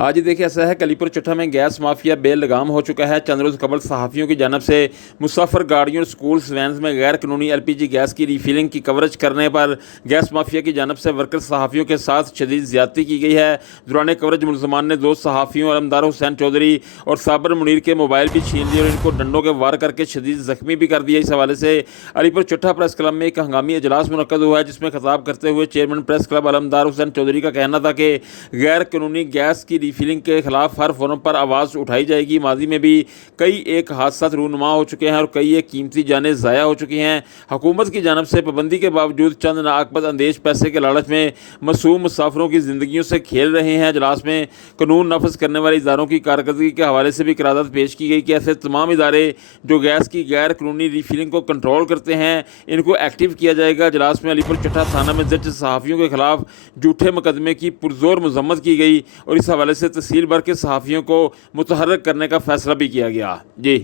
आज ही देखिए ऐसा है कि अलीपुर चट्टा में गैस माफिया बेलगाम हो चुका है। चंद रोज़ कबल सहाफ़ियों की जानब से मुसाफिर गाड़ियों और स्कूल वैन में गैर कानूनी एलपीजी गैस की रिफिलिंग की कवरेज करने पर गैस माफिया की जानब से वर्कर सहाफ़ियों के साथ शदीद ज़्यादती की गई है। दौरान कवरेज मुलजमान ने दो सहाफ़ियों अलमदार हुसैन चौधरी और साबर मुनीर के मोबाइल भी छीन लिए और इनको डंडों के वार करके शदीद ज़ख्मी भी कर दिया। इस हवाले से अलीपुर चट्टा प्रेस क्लब में एक हंगामी इजलास मुनक्कद हुआ है, जिसमें खिताब करते हुए chairman press club Alamdar Hussain Chaudhry का कहना था कि गैर कानूनी गैस की रिफिलिंग के खिलाफ हर फोरम पर आवाज़ उठाई जाएगी। माजी में भी कई एक हादसा रूनुमा हो चुके हैं और कई एक कीमती जानें ज़ाया हो चुकी हैं। हुकूमत की जानब से पाबंदी के बावजूद चंद नाअकबत अंदेश पैसे के लालच में मासूम मुसाफिरों की ज़िंदगियों से खेल रहे हैं। इजलास में कानून नफज करने वाले इदारों की कारकर्दगी के हवाले से भी करारदाद पेश की गई कि ऐसे तमाम इदारे जो गैस की गैर कानूनी रिफिलिंग को कंट्रोल करते हैं, इनको एक्टिव किया जाएगा। इजलास में अलीपुर चट्टा थाना में दर्ज सहाफ़ियों के खिलाफ झूठे मुकदमे की पुरजोर मजम्मत की गई और इस हवाले से तहसील भर के सहाफ़ियों को मुतहर्रिक करने का फैसला भी किया गया। जी।